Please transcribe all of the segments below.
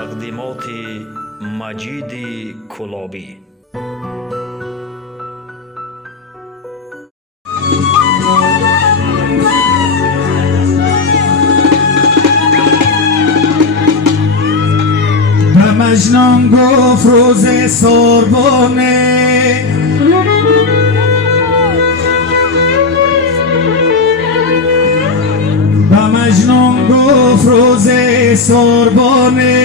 تقدیمات مجید کلابی. به مجنون گفت روز سربانه، به مجنون گفت روز سربانه،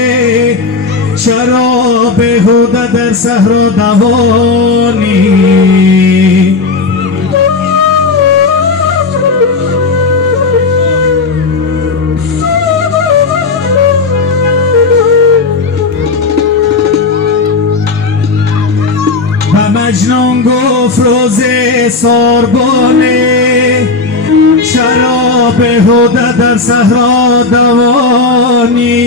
چرا بیهوده در صحرا دوانی؟ به مجنون گفت روز سربانه، چرا بیهوده در صحرا دوانی؟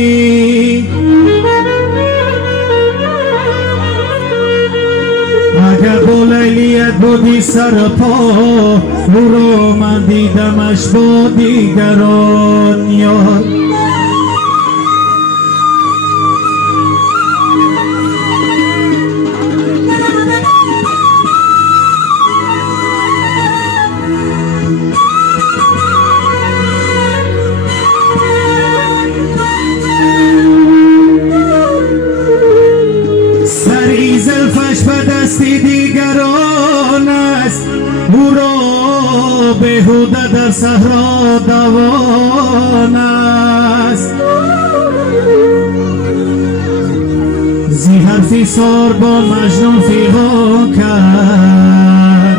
اگر با لیلیت بودی سر پا، او رو من دیدمش با دیگران یار. سری زلفش به دستی دیگران است، او را بیهوده در صحرا دوان است. زی حرفی سربان مجنون فیغان کرد،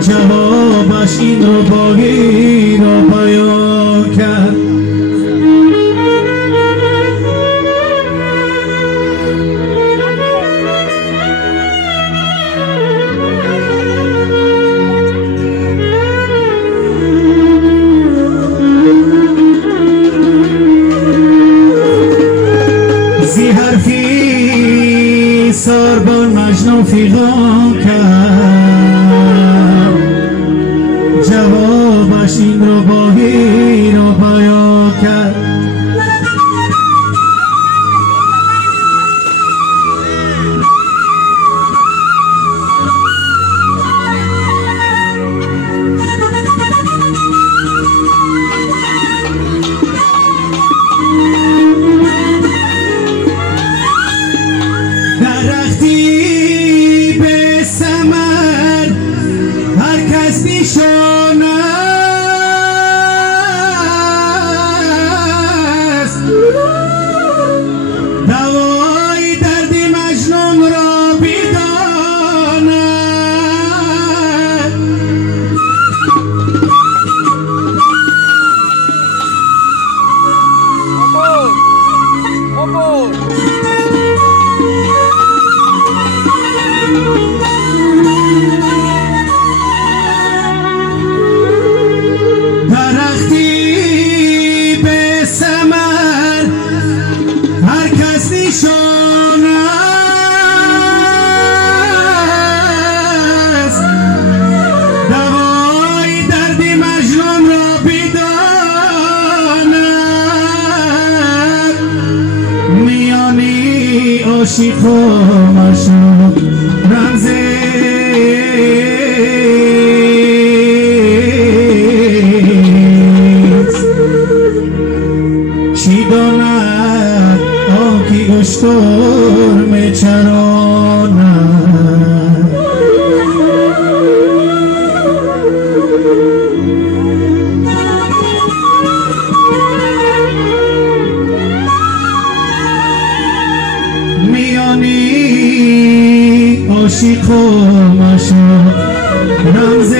جوابش این رو باقی را بیان کرد. زی حرفی سربان مجنون فیغان کرد، جوابش این رو باقی رو بیان کرد. درختی به ثمر هر کس نشان است، دوای درد مجنون را بداند. درختی به ثمر هر کس نشان است، دوای درد مجنون را بداند. میانی عاشق و معشوق رمز چی داند آنکی اشتر میچراند. میانی عاشق و معشوق رمز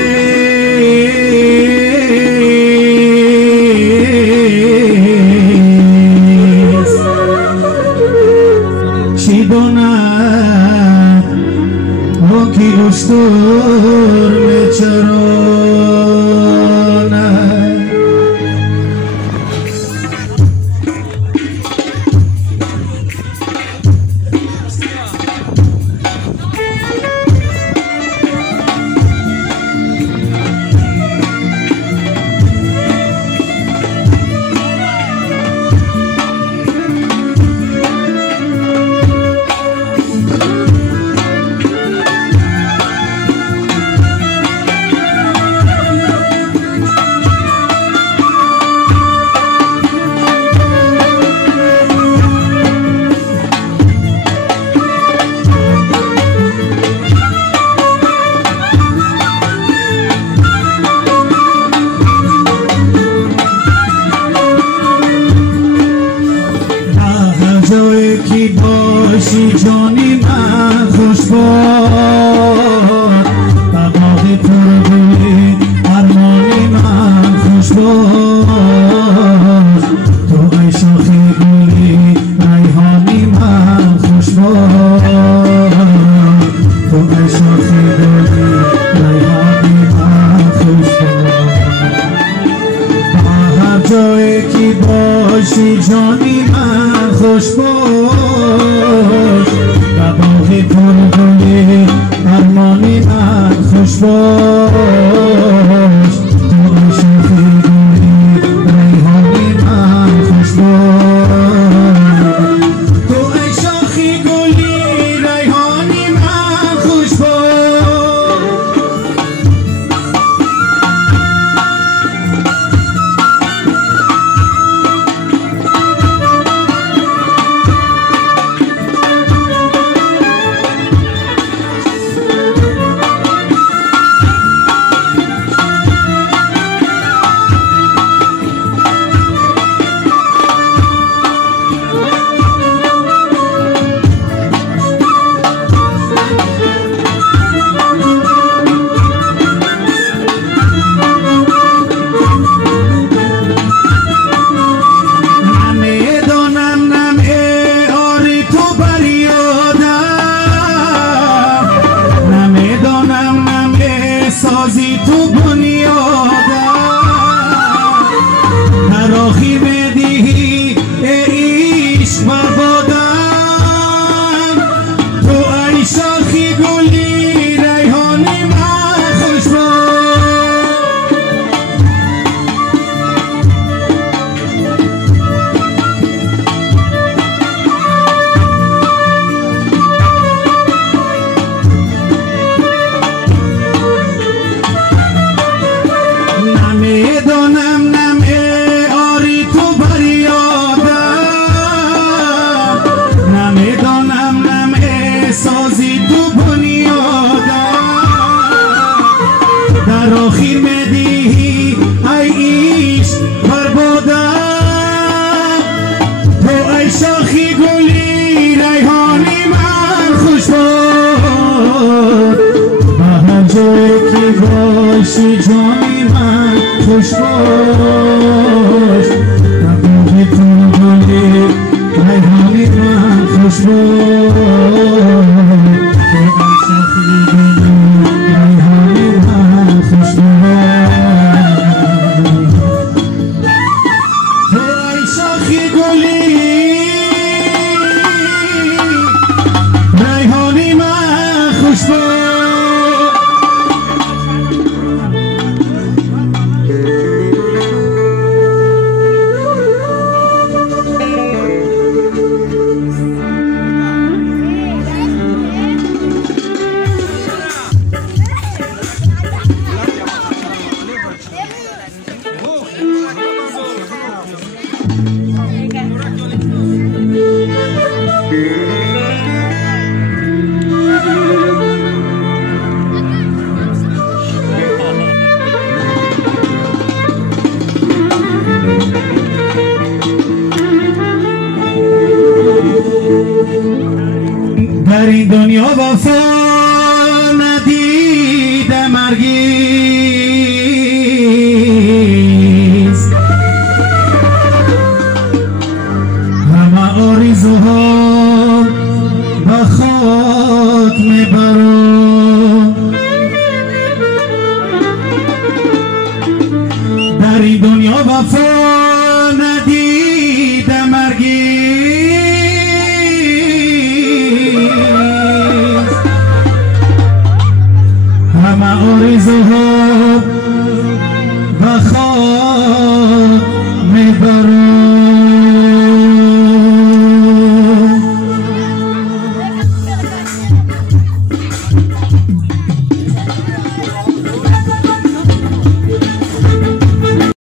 چی داند آنکی اشتر میچراند. یکی باشی جانی من خوش باش و باغ پرگلی ارمانی من خوش باش تو عاشقی گلی ریحانی من خوش باش تو عاشقی گلی ریحانی من خوش باش سازی تو بنیادم تراخی بدیهی عشق بربادم تو ای شاخی گلی ریحانی من خوش نمیدانم نمه آری تو بریادم نمیدانم نمه سازی تو بنیادم در آخر مدیهی ای عشق بربادم تو ای شاخی گلی ریحانی من خوش باد به هر جایی که باشی جانی من خوش باش نبوغی پرگلی ریحانی من خوش باش تو عاشقی گلی ریحانی من خوش باش تو عاشقی گلی ریحانی من خوش باش در این دنیا وفا ندیدم هرگز همه آرزوها به خاک میبرم در این دنیا وفا ندیدم هرگز همه آرزوها